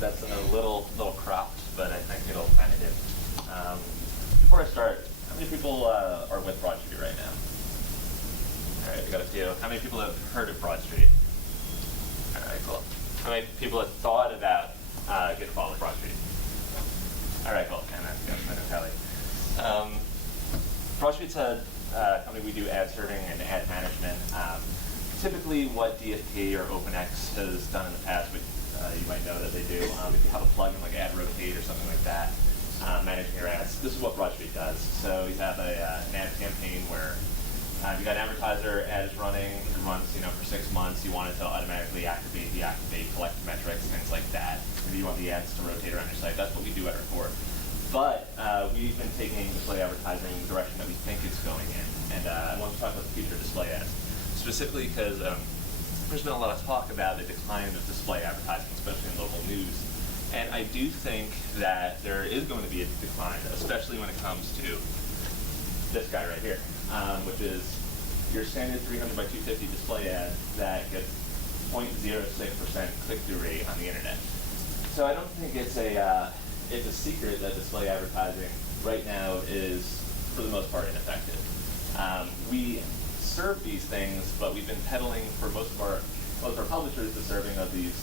that's a little cropped, but I think it'll kind of do. Before I start, how many people are with Broad Street right now? All right, we got a few. How many people have heard of Broad Street? All right, cool. How many people have thought about getting involved with Broad Street? All right, cool. And I know Kelly. Broad Street's a company. We do ad serving and ad management. Typically, what DFP or OpenX has done in the past, which you might know that they do, if you have a plugin like Ad Rotate or something like that, managing your ads, this is what Broad Street does. So you have an ad campaign where you got an advertiser, ad is running, it runs for 6 months. You want it to automatically activate, deactivate, collect metrics, things like that. Maybe you want the ads to rotate around your site. That's what we do at our core. But we've been taking display advertising in the direction that we think it's going in. And I want to talk about the future of display ads, specifically because there's been a lot of talk about the decline of display advertising, especially in local news. And I do think that there is going to be a decline, especially when it comes to this guy right here, which is your standard 300 by 250 display ad that gets 0.06% click-through rate on the internet. So I don't think it's a secret that display advertising right now is, for the most part, ineffective. We serve these things, but we've been peddling for most of our publishers the serving of these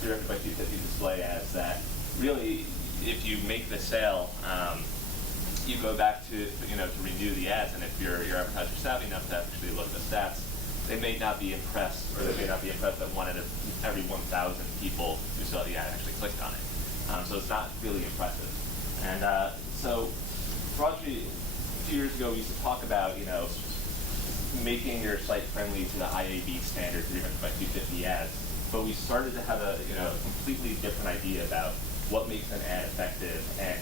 300 by 250 display ads that really, if you make the sale, you go back to renew the ads, and if your advertiser savvy enough to actually look at the stats, they may not be impressed, or they may not be impressed that 1 out of every 1,000 people who saw the ad actually clicked on it. So it's not really impressive. And so Broad Street, a few years ago, we used to talk about making your site friendly to the IAB standard 300 by 250 ads, but we started to have a completely different idea about what makes an ad effective and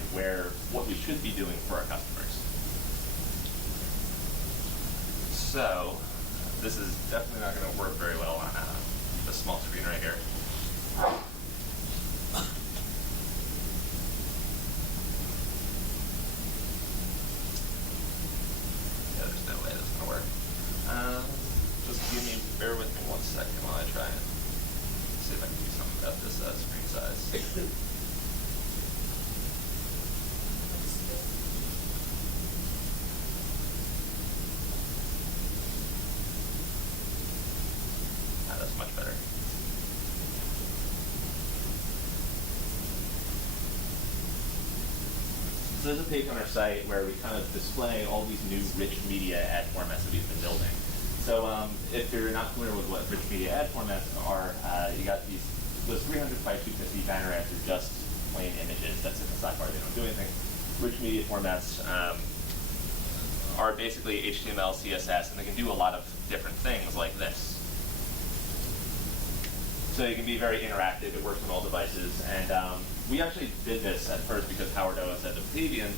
what we should be doing for our customers. So this is definitely not going to work very well on this small screen right here. Yeah, there's no way this is going to work. Just bear with me 1 second while I try and see if I can do something about this screen size. That's much better. So there's a page on our site where we kind of display all these new rich media ad formats that we've been building. So if you're not familiar with what rich media ad formats are, you got those 300 by 250 banner ads are just plain images. That's in the sidebar. They don't do anything. Rich media formats are basically HTML, CSS, and they can do a lot of different things like this. So you can be very interactive. It works on all devices. And we actually did this at first because Howard Owens at the Octavian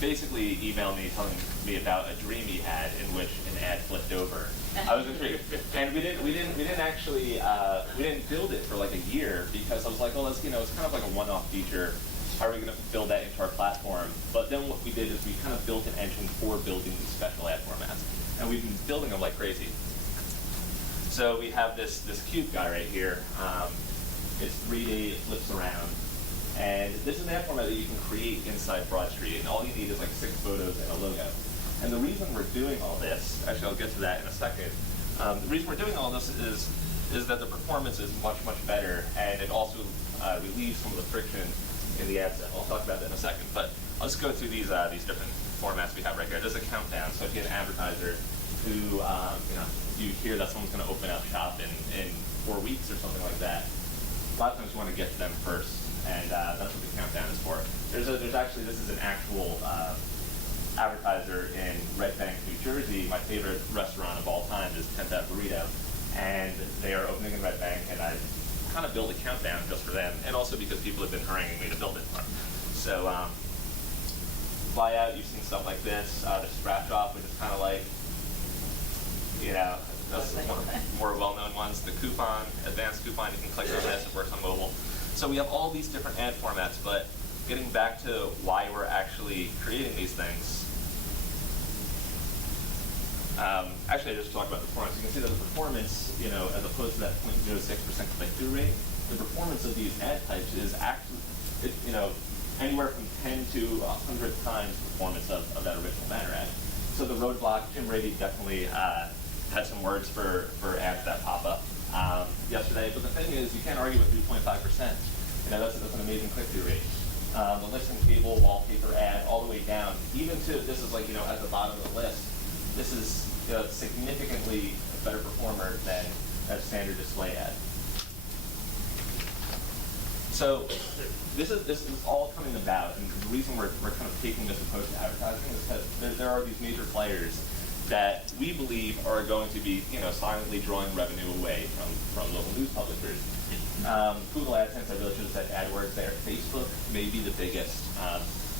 basically emailed me telling me about a dream he had in which an ad flipped over. I was intrigued, and we didn't actually build it for like a year because I was like, well, it's kind of like a one-off feature. How are we going to build that into our platform? But then what we did is we kind of built an engine for building these special ad formats, and we've been building them like crazy. So we have this cube guy right here. It's 3D, it flips around. And this is an ad format that you can create inside Broad Street, and all you need is like 6 photos and a logo. And the reason we're doing all this, actually I'll get to that in a second, the reason we're doing all this is that the performance is much, much better, and it also relieves some of the friction in the ad set. I'll talk about that in a second, but I'll just go through these different formats we have right here. There's a countdown, so if you have an advertiser who, you hear that someone's going to open up shop in 4 weeks or something like that, a lot of times you want to get to them first. And that's what the countdown is for. There's actually, this is an actual advertiser in Red Bank, New Jersey. My favorite restaurant of all time is 10th Ave Burrito. And they are opening in Red Bank, and I kind of built a countdown just for them, and also because people have been hurrying me to build it for them. So, fly out, you've seen stuff like this. The scratch off, which is kind of like, those more well-known ones. The coupon, advanced coupon, you can click on this, it works on mobile. So we have all these different ad formats, but getting back to why we're actually creating these things. Actually, I just talked about the performance. You can see that the performance, as opposed to that 0.06% click-through rate, the performance of these ad types is actually, anywhere from 10 to 100 times performance of that original banner ad. So the roadblock, Jim Brady definitely had some words for ads that pop up yesterday. But the thing is, you can't argue with 3.5%. That's an amazing click-through rate. The listen cable wallpaper ad all the way down, even to, this is like, at the bottom of the list, this is significantly a better performer than a standard display ad. So this is all coming about, and the reason we're kind of taking this approach to advertising is because there are these major players that we believe are going to be, silently drawing revenue away from local news publishers. Google AdSense, I really should have said AdWords there. Facebook may be the biggest.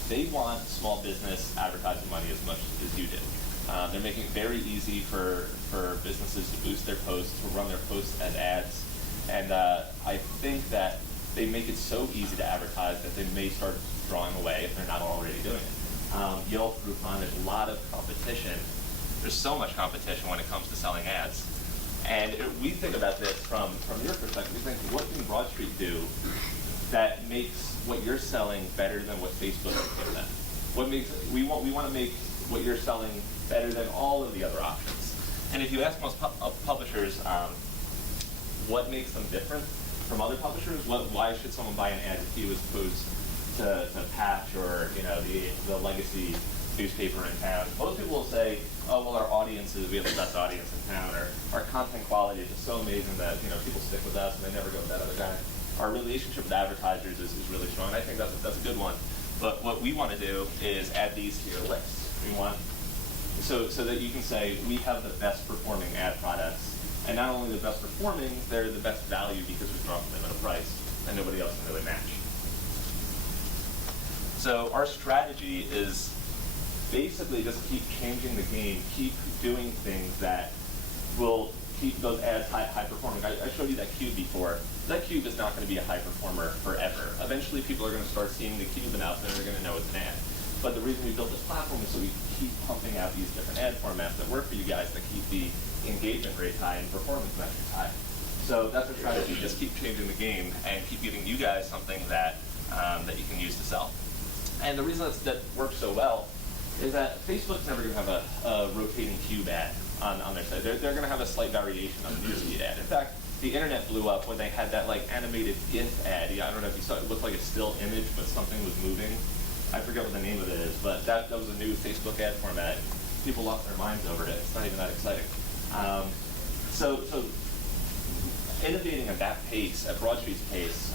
They want small business advertising money as much as you do. They're making it very easy for businesses to boost their posts, to run their posts as ads. And I think that they make it so easy to advertise that they may start drawing away if they're not already doing it. Yelp, Groupon, there's a lot of competition. There's so much competition when it comes to selling ads. And we think about this from your perspective. We think, what can Broad Street do that makes what you're selling better than what Facebook is giving them? We want to make what you're selling better than all of the other options. And if you ask most publishers what makes them different from other publishers, why should someone buy an ad with you as opposed to Patch or the legacy newspaper in town? Most people will say, oh, well, our audiences, we have the best audience in town, or our content quality is just so amazing that people stick with us and they never go with that other guy. Our relationship with advertisers is really strong, and I think that's a good one. But what we want to do is add these to your list. We want so that you can say we have the best performing ad products, and not only the best performing, they're the best value because we drop them at a price and nobody else can really match. So our strategy is basically just keep changing the game, keep doing things that will keep those ads high performing. I showed you that cube before. That cube is not going to be a high performer forever. Eventually people are going to start seeing the cube and out there, they're going to know it's an ad. But the reason we built this platform is so we keep pumping out these different ad formats that work for you guys, that keep the engagement rate high and performance metrics high. So that's our strategy, just keep changing the game and keep giving you guys something that you can use to sell. And the reason that works so well is that Facebook's never going to have a rotating cube ad on their site. They're going to have a slight variation on the newsfeed ad. In fact, the internet blew up when they had that animated GIF ad. I don't know if you saw it. It looked like a still image, but something was moving. I forget what the name of it is, but that was a new Facebook ad format. People lost their minds over it. It's not even that exciting. So innovating at that pace, at Broad Street's pace,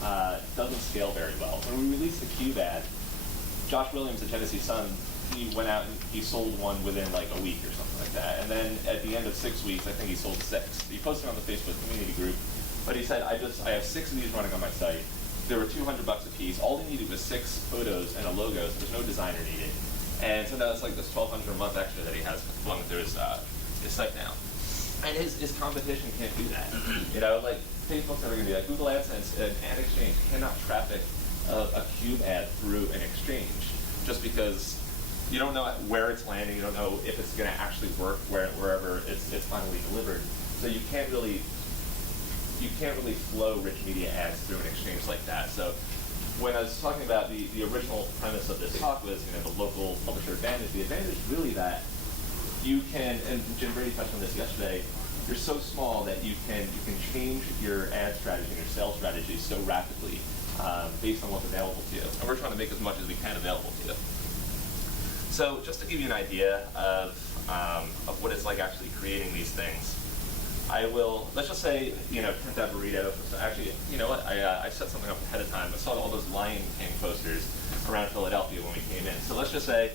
doesn't scale very well. When we released the cube ad, Josh Williams at Genesee Sun, he went out and he sold one within a week or something like that. And then at the end of 6 weeks, I think he sold 6. He posted on the Facebook community group, but he said, I have 6 of these running on my site. There were $200 a piece. All they needed was 6 photos and a logo, so there's no designer needed. And so that's this $1,200 a month extra that he has flung through his site now. And his competition can't do that. Facebook's never going to do that. Google AdSense, an ad exchange cannot traffic a cube ad through an exchange, just because you don't know where it's landing, you don't know if it's going to actually work wherever it's finally delivered. So you can't really flow rich media ads through an exchange like that. So when I was talking about the original premise of this talk was the local publisher advantage, the advantage is really that you can, and Jim Brady touched on this yesterday, you're so small that you can change your ad strategy and your sales strategy so rapidly based on what's available to you. And we're trying to make as much as we can available to you. So just to give you an idea of what it's like actually creating these things, let's just say, print out burrito. So actually, you know what, I set something up ahead of time. I saw all those Lion King posters around Philadelphia when we came in. So let's just say,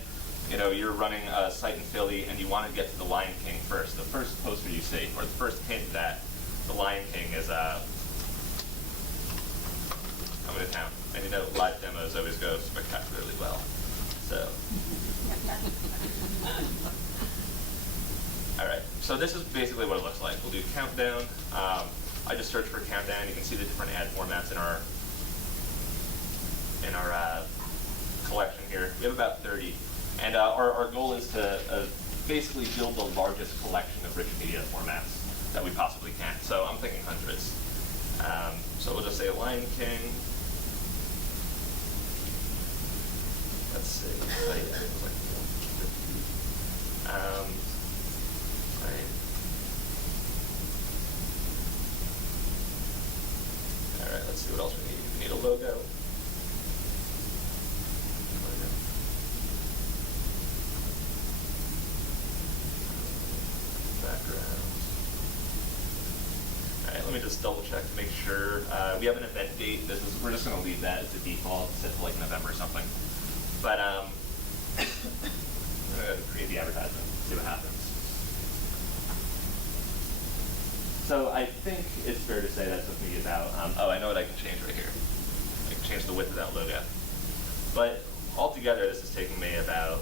you're running a site in Philly and you want to get to the Lion King first. The first poster you see, or the first hint that the Lion King is coming to town. And live demos always go spectacularly well. So. All right, so this is basically what it looks like. We'll do countdown. I just searched for countdown. You can see the different ad formats in our collection here. We have about 30. And our goal is to basically build the largest collection of rich media formats that we possibly can. So I'm thinking hundreds. So we'll just say Lion King. Let's see. Oh, yeah, it was like 50. Right. All right, let's see what else we need. We need a logo. Let me just double check to make sure. We have an event date. We're just going to leave that as a default, set to like November or something. But I'm going to create the advertisement, see what happens. So I think it's fair to say that took me about, I know what I can change right here. I can change the width of that logo. But altogether, this is taking me about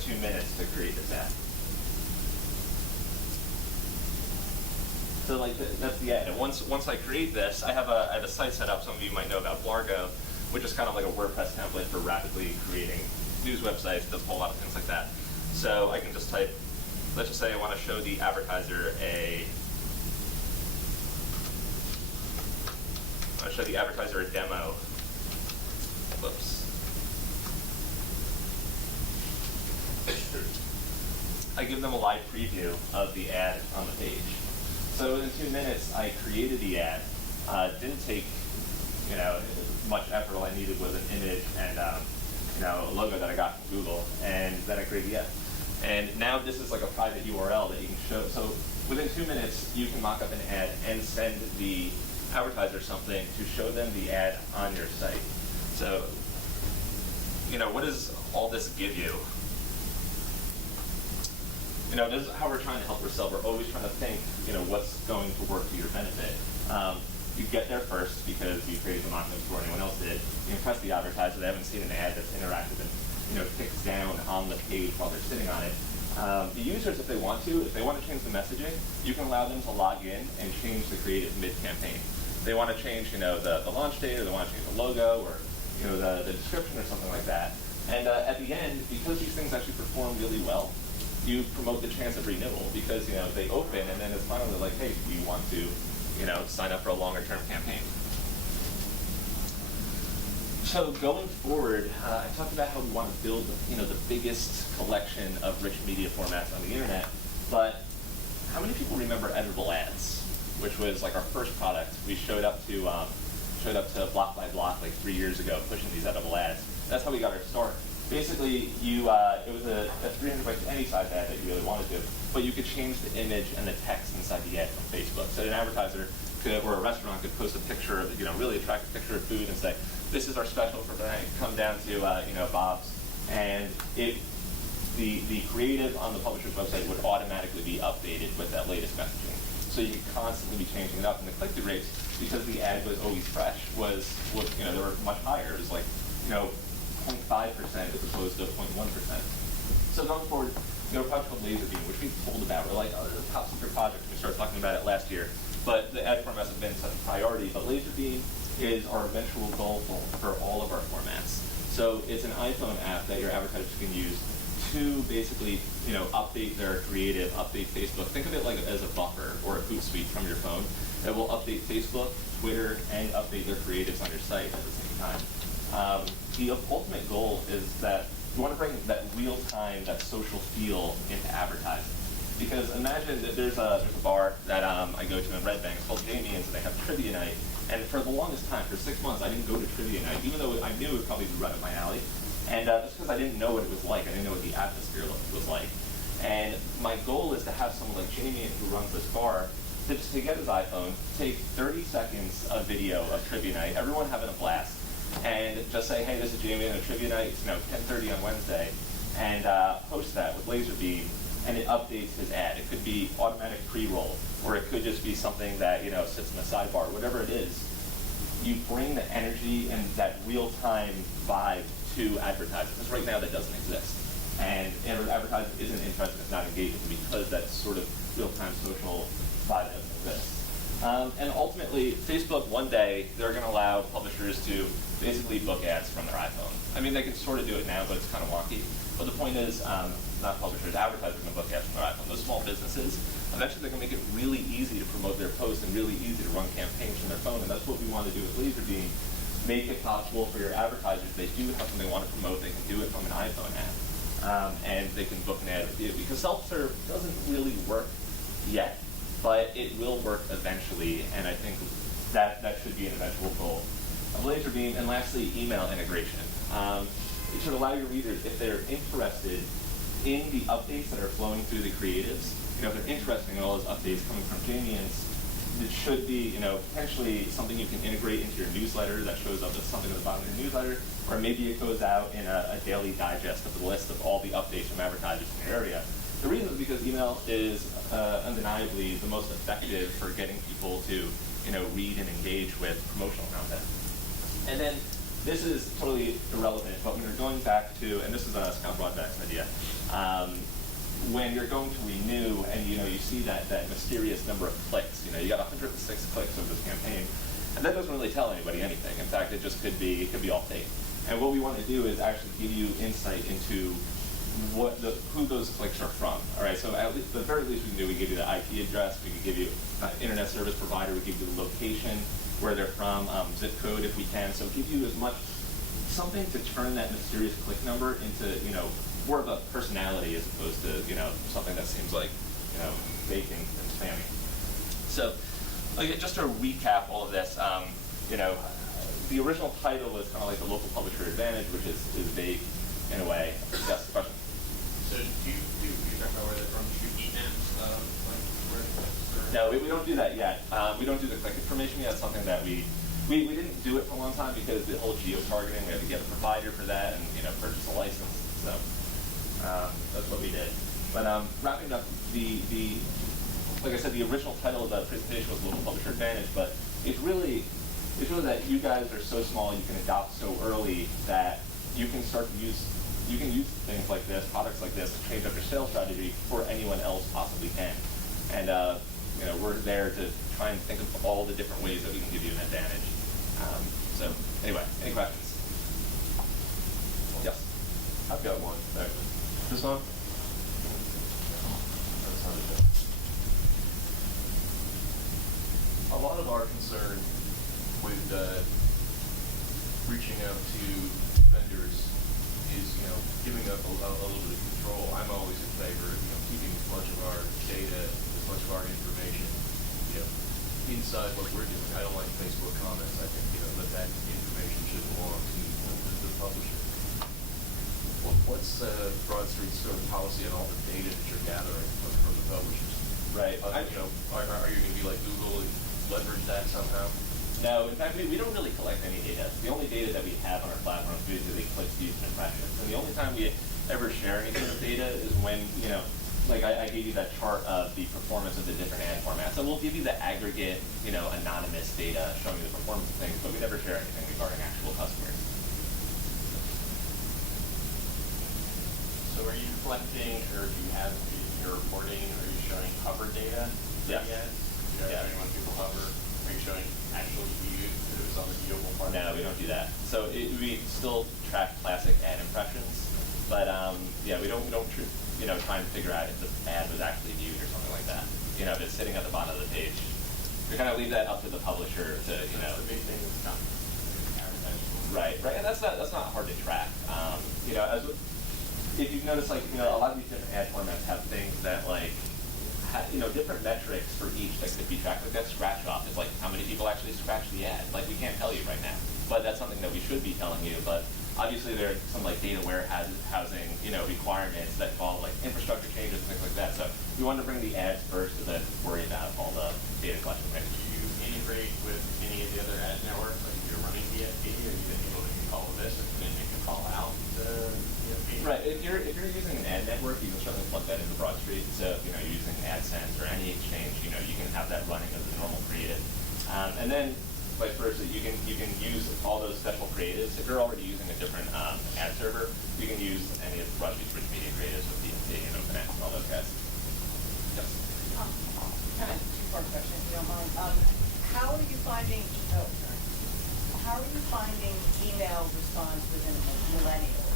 2 minutes to create this ad. So like that's the ad. And once I create this, I have a site set up. Some of you might know about Blargo, which is kind of like a WordPress template for rapidly creating news websites. Does a whole lot of things like that. So I can just type. Let's just say I want to show the advertiser a demo. Whoops. I give them a live preview of the ad on the page. So in 2 minutes, I created the ad. Didn't take, much effort. All I needed was an image and, a logo that I got from Google, and then I created the ad. And now this is like a private URL that you can show. So within 2 minutes, you can mock up an ad and send the advertiser something to show them the ad on your site. So, what does all this give you? This is how we're trying to help ourselves. We're always trying to think, what's going to work to your benefit. You get there first because you created the mock-up before anyone else did. You impress the advertiser. They haven't seen an ad that's interactive and, ticks down on the page while they're sitting on it. The users, if they want to change the messaging, you can allow them to log in and change the creative mid-campaign. They want to change, the launch date, or they want to change the logo, or, the description or something like that. And at the end, because these things actually perform really well, you promote the chance of renewal because, they open and then it's finally like, hey, do you want to, sign up for a longer term campaign? So going forward, I talked about how we want to build, the biggest collection of rich media formats on the internet, but how many people remember editable ads, which was like our first product? We showed up to Block by Block like 3 years ago, pushing these editable ads. That's how we got our start. Basically, it was a 300 by any size ad that you really wanted to, but you could change the image and the text inside the ad from Facebook. So an advertiser or a restaurant could post a picture of, really attractive picture of food and say, this is our special for tonight. Come down to, Bob's, and the creative on the publisher's website would automatically be updated with that latest messaging. So you could constantly be changing it up, and the click-through rates, because the ad was always fresh, was they were much higher. It was like, 0.5% as opposed to 0.1%. So going forward, a project called Laserbeam, which we told about. We're like, oh, this is a top secret project. We started talking about it last year, but the ad formats have been such a priority. But Laserbeam is our eventual goal for all of our formats. So it's an iPhone app that your advertisers can use to basically, update their creative, update Facebook. Think of it like as a buffer or a Hootsuite from your phone that will update Facebook, Twitter, and update their creatives on your site at the same time. The ultimate goal is that you want to bring that real-time, that social feel into advertising. Because imagine that there's a bar that I go to in Red Bank called Damien's, and they have trivia night. And for the longest time, for 6 months, I didn't go to trivia night, even though I knew it would probably be right up my alley. And that's because I didn't know what it was like. I didn't know what the atmosphere was like. And my goal is to have someone like Jamie, who runs this bar, to just get his iPhone, take 30 seconds of video of trivia night, everyone having a blast, and just say, hey, this is Jamie on a trivia night, it's 10:30 on Wednesday, and post that with Laserbeam, and it updates his ad. It could be automatic pre-roll, or it could just be something that sits in the sidebar, whatever it is. You bring the energy and that real-time vibe to advertising, because right now that doesn't exist. And advertising isn't interested, it's not engaging, because that sort of real-time social vibe doesn't exist. And ultimately, Facebook, one day, they're going to allow publishers to basically book ads from their iPhone. I mean, they can sort of do it now, but it's kind of wonky. But the point is, not publishers, advertisers can book ads from their iPhone. Those small businesses, eventually they're going to make it really easy to promote their posts and really easy to run campaigns from their phone. And that's what we want to do with LaserBeam. Make it possible for your advertisers, if they do have something they want to promote, they can do it from an iPhone app. And they can book an ad with you. Because self-serve doesn't really work yet, but it will work eventually, and I think that should be an eventual goal of LaserBeam. And lastly, email integration. It should allow your readers, if they're interested in the updates that are flowing through the creatives, if they're interested in all those updates coming from Jamians, it should be, potentially something you can integrate into your newsletter that shows up as something at the bottom of your newsletter, or maybe it goes out in a daily digest of the list of all the updates from advertisers in your area. The reason is because email is undeniably the most effective for getting people to, read and engage with promotional content. And then this is totally irrelevant, but when you're going back to, and this is Scott Broadback's idea, when you're going to renew and you see that mysterious number of clicks, you got 106 clicks over this campaign, and that doesn't really tell anybody anything. In fact, it could be all fake. And what we want to do is actually give you insight into who those clicks are from. All right, so at least, the very least we can do, we give you the IP address, we can give you internet service provider, we give you the location, where they're from, zip code if we can. So give you as much, something to turn that mysterious click number into, more of a personality as opposed to, something that seems like, fake and spammy. So, okay, just to recap all of this, the original title was kind of like the local publisher advantage, which is vague in a way. Yes, question? So do you talk about where they're from? Do you heat maps? No, we don't do that yet. We don't do the click information yet. It's something that we didn't do it for a long time because the whole geo-targeting, we had to get a provider for that and, purchase a license. So that's what we did. But wrapping up, like I said, the original title of the presentation was Local Publisher Advantage, but it's really that you guys are so small, you can adopt so early that you can start to use things like this, products like this, to change up your sales strategy before anyone else possibly can. And we're there to try and think of all the different ways that we can give you an advantage. So anyway, any questions? Yes. I've got one, actually. This one? A lot of our concern with reaching out to vendors is, giving up a little bit of control. I'm always in favor of, keeping as much of our data, as much of our information, inside what we're doing. I don't like Facebook comments. I think, that information should belong to the publisher. What's Broad Street's sort of policy on all the data that you're gathering from the publishers? Right. Are you going to be like Google and leverage that somehow? No, in fact, we don't really collect any data. The only data that we have on our platform is basically clicks, views, and impressions. And the only time we ever share any sort of data is when, like I gave you that chart of the performance of the different ad formats. So we'll give you the aggregate, anonymous data showing you the performance of things, but we never share anything regarding actual customers. So are you collecting, or do you have in your reporting, are you showing hover data? Yes. Yet? Are you showing when people hover? Are you showing actual views that it was on the viewable part? No, we don't do that. So we still track classic ad impressions, but we don't try and figure out if the ad was actually viewed or something like that. If it's sitting at the bottom of the page, we kind of leave that up to the publisher to That's the big thing that's not advertising. Right, and that's not hard to track. If you've noticed, a lot of these different ad formats have things that different metrics for each that could be tracked. Like that scratch off is like how many people actually scratch the ad. Like we can't tell you right now, but that's something that we should be telling you. But obviously there are some data warehousing requirements that involve infrastructure changes and things like that. So we wanted to bring the ads first and then worry about all the data collection things. Do you integrate with any of the other ad networks? Like if you're running DFP, are you able to call this and then you can call out the DFP? Right. If you're using an ad network, you can certainly plug that into Broad Street. So if you're using AdSense or any exchange, you can have that running as a normal creative. And then vice versa, you can use all those special creatives. If you're already using a different ad server, you can use any of the Broad Street's rich media creatives with DFP and OpenX and all those guys. Yes. Kind of two-part question, if you don't mind. How are you finding? How are you finding email response within millennials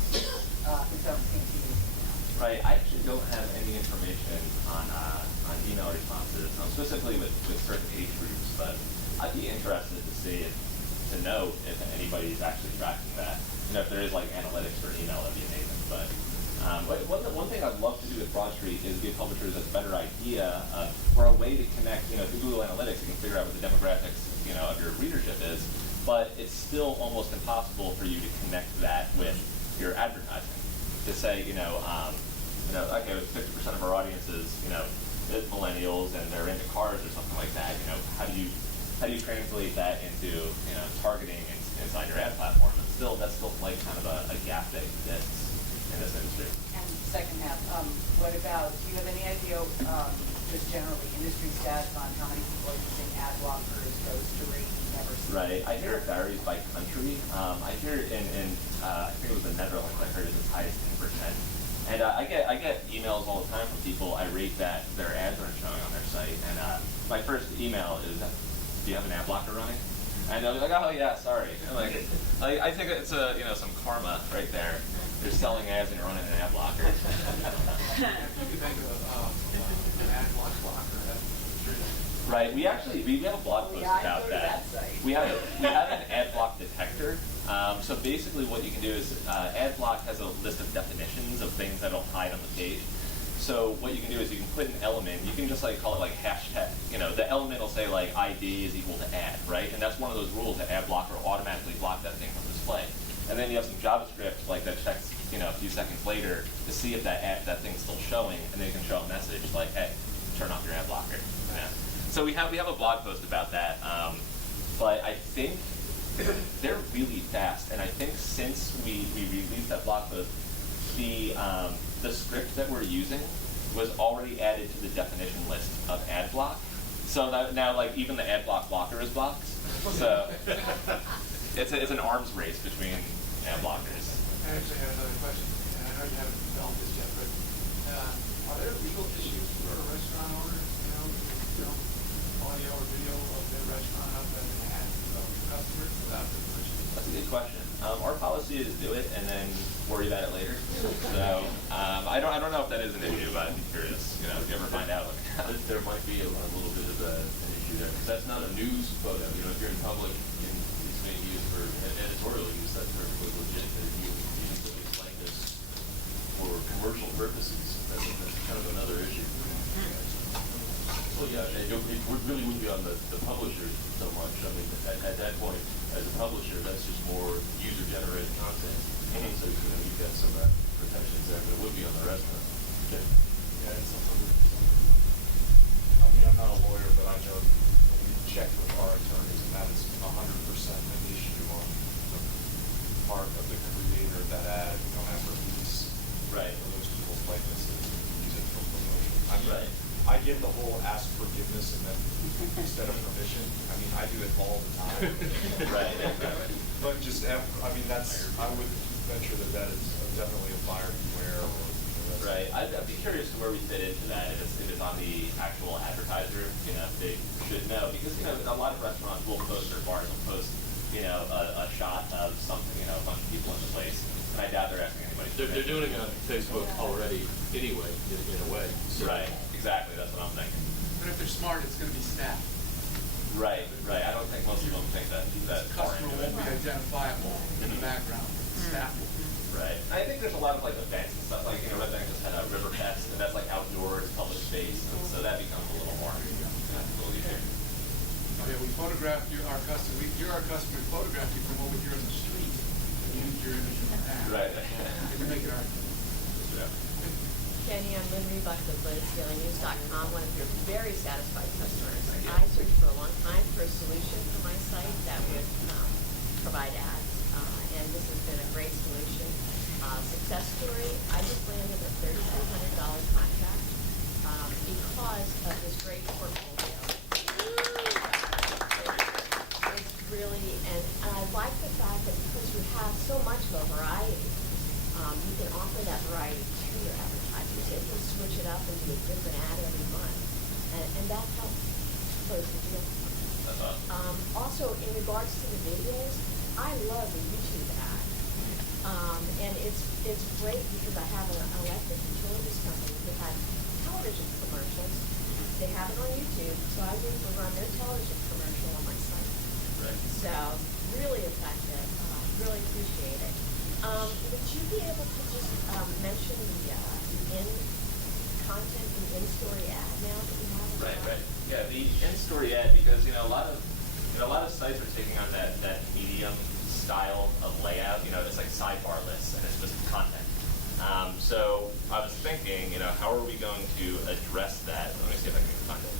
who don't seem to use email? Right. I actually don't have any information on email responses, specifically with certain age groups. But I'd be interested to see to know if anybody's actually tracking that. If there is like analytics for email, that'd be amazing. But one thing I'd love to do with Broad Street is give publishers a better idea or a way to connect. Through Google Analytics, you can figure out what the demographics of your readership is. But it's still almost impossible for you to connect that with your advertising. To say, okay, 50% of our audience is millennials and they're into cars or something like that. How do you translate that into targeting inside your ad platform? And that's still like kind of a gap that exists in this industry. And second half, what about, do you have any idea, just generally, industry stats on how many people are using ad blockers, ghost to rate, never seen? Right. I hear it varies by country. I hear it in I think it was the Netherlands, I heard it's as high as 10%. And I get emails all the time from people irate that their ads aren't showing on their site. And my first email is, do you have an ad blocker running? And they'll be like, oh yeah, sorry. And I think it's some karma right there. You're selling ads and you're running an ad blocker. You could make an ad blocker. Right. We have a blog post about that. We have an ad block detector. So basically, what you can do is ad block has a list of definitions of things that'll hide on the page. So what you can do is you can put an element. You can just call it hashtag. The element will say ID is equal to ad, right? And that's one of those rules that ad blocker will automatically block that thing from display. And then you have some JavaScript that checks a few seconds later to see if that thing's still showing, and then you can show a message like, hey, turn off your ad blocker. So we have a blog post about that, but I think they're really fast, and I think since we released that blog post, the script that we're using was already added to the definition list of ad block. So that now even the ad blocker is blocked. So it's an arms race between ad blockers. I actually have another question, and I know you haven't developed this yet, but are there legal issues for a restaurant owner, film audio or video of their restaurant up as an ad of customers without the permission? That's a good question. Our policy is do it and then worry about it later. So I don't know if that is an issue, but I'd be curious. If you ever find out, There might be a little bit of an issue there, because that's not a news photo. If you're in public, it's being used for editorial use. That's perfectly legit. If you use something like this for commercial purposes, that's kind of another issue. Well, yeah, it really wouldn't be on the publisher so much. I mean, at that point, as a publisher, that's just more user-generated content. So you've got some protections there, but it would be on the restaurant. Okay. Yeah, it's something. I mean, I'm not a lawyer, but I know we checked with our attorneys, and that is 100% an issue on the part of the creator of that ad. You don't have release right. for those people's likeness to use it for promotion. I mean, Right. I get the whole ask forgiveness and then instead of permission. I mean, I do it all the time. Right. But just, I mean, I would venture that is definitely a buyer beware. Right. I'd be curious to where we fit into that. If it's on the actual advertiser, if they should know, because a lot of restaurants will post, or bars will post, a shot of something, a bunch of people in the place, and I doubt they're asking anybody. They're doing it on Facebook already anyway, in a way. So. Right. Exactly. That's what I'm thinking. But if they're smart, it's going to be staff. Right. Right. I don't think most people think that far Customer into it. won't be identifiable in the background. Staff will be. Right. I think there's a lot of events and stuff Red Bank just had a river fest, and that's outdoors, public space, and so that becomes a little more easier. Oh yeah, we photograph our customer. You're our customer. We photograph you from over here on the street and use your image in the ad. Right. We make it our. Yeah. Jenny, I'm Lynn Rebuck of BlazeDailyNews.com, one of your very satisfied customers. I searched for a long time for a solution for my site that would provide ads, and this has been a great solution. Success story, I just landed a $3,300 contract because of this great portfolio. It's really, and I like the fact that because you have so much of a variety, you can offer that variety to your advertisers. They can switch it up and do a different ad every month, and that helps close the deal. Also, in regards to the videos, I love the YouTube ad, and it's great because I have an electric utilities company who had television commercials they have it on YouTube, so I would run their television commercial on my site. Right. So really effective, really appreciate it. Would you be able to just mention the content, the in-story ad now that you have? Right, right. Yeah, the in-story ad, because a lot of sites are taking on that medium style of layout. It's like sidebar lists, and it's just content. So I was thinking, how are we going to address that? Let me see if I can find it.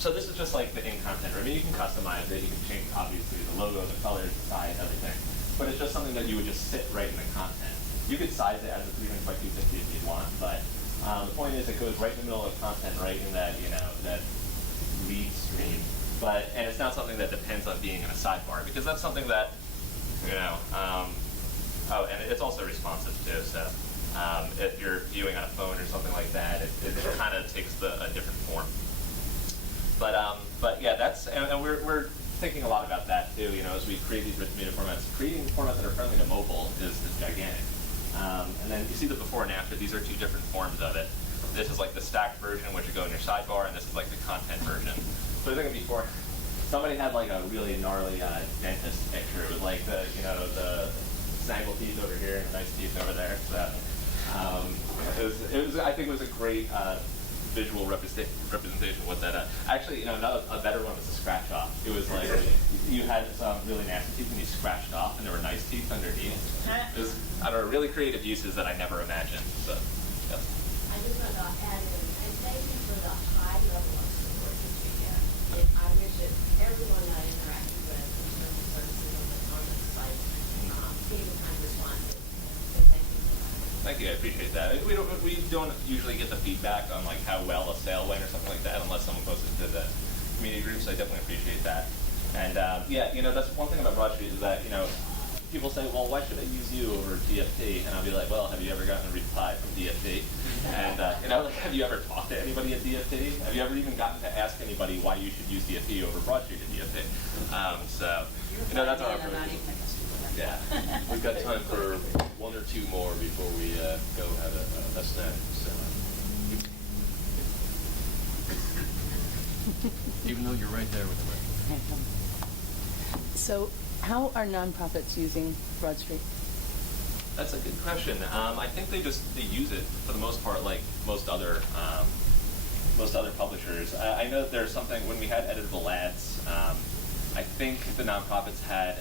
So this is just like the in-content. I mean, you can customize it. You can change, obviously, the logo, the colors, the size, everything. But it's just something that you would just sit right in the content. You could size it as a 300 by 250 if you want, but the point is it goes right in the middle of content, right in that, that lead stream. And it's not something that depends on being in a sidebar, because that's something that, oh, and it's also responsive too, so if you're viewing on a phone or something like that, it kind of takes a different form. But yeah, and we're thinking a lot about that too, as we create these rich media formats. Creating formats that are friendly to mobile is gigantic. And then you see the before and after. These are two different forms of it. This is like the stacked version, which would go in your sidebar, and this is like the content version. So I think before, somebody had like a really gnarly dentist picture. It was like the snaggle teeth over here and the nice teeth over there. So it was. I think it was a great visual representation of what that. Actually, another a better one was the scratch off. It was like you had some really nasty teeth and you scratched off, and there were nice teeth underneath. It was, I don't know, really creative uses that I never imagined. So, yeah. I just want to add in, and thank you for the high level of support that you get. I wish that everyone that I interacted with in terms of services on the site gave the kind of responses. So thank you for that. Thank you, I appreciate that. We don't usually get the feedback on like how well a sale went or something like that unless someone posts it to the community group, so I definitely appreciate that. And yeah, that's one thing about Broad Street is that, people say, well, why should I use you over DFT? And I'll be like, well, have you ever gotten a reply from DFT? And, like, have you ever talked to anybody at DFT? Have you ever even gotten to ask anybody why you should use DFT over Broad Street at DFT? So, that's our approach. Yeah. We've got time for one or two more before we go have a snack. So. Even though you're right there with the microphone. So, how are nonprofits using Broad Street? That's a good question. I think they use it for the most part, like most other publishers. I know that there's something when we had editable ads. I think the nonprofits had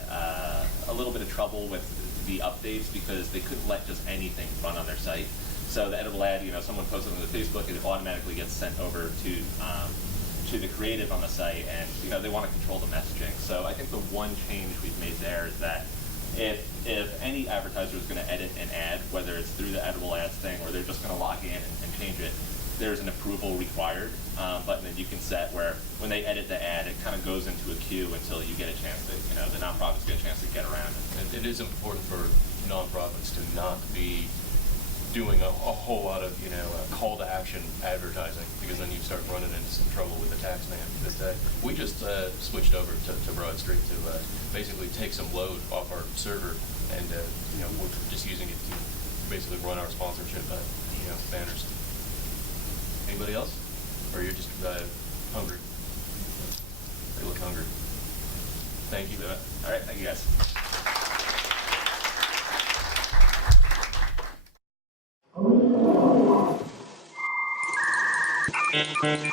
a little bit of trouble with the updates because they couldn't let just anything run on their site. So the editable ad, someone posted on the Facebook, it automatically gets sent over to the creative on the site, and they want to control the messaging. So I think the one change we've made there is that if any advertiser is going to edit an ad, whether it's through the editable ads thing or they're just going to log in and change it, there's an approval required button that you can set where when they edit the ad, it kind of goes into a queue until you get a chance to, the nonprofits get a chance to get around it. And it is important for nonprofits to not be doing a whole lot of call to action advertising, because then you start running into some trouble with the tax man. But we just switched over to Broad Street to basically take some load off our server, and we're just using it to basically run our sponsorship banners. Anybody else, or you're just hungry? They look hungry. Thank you. All right, thank you guys. Thank you.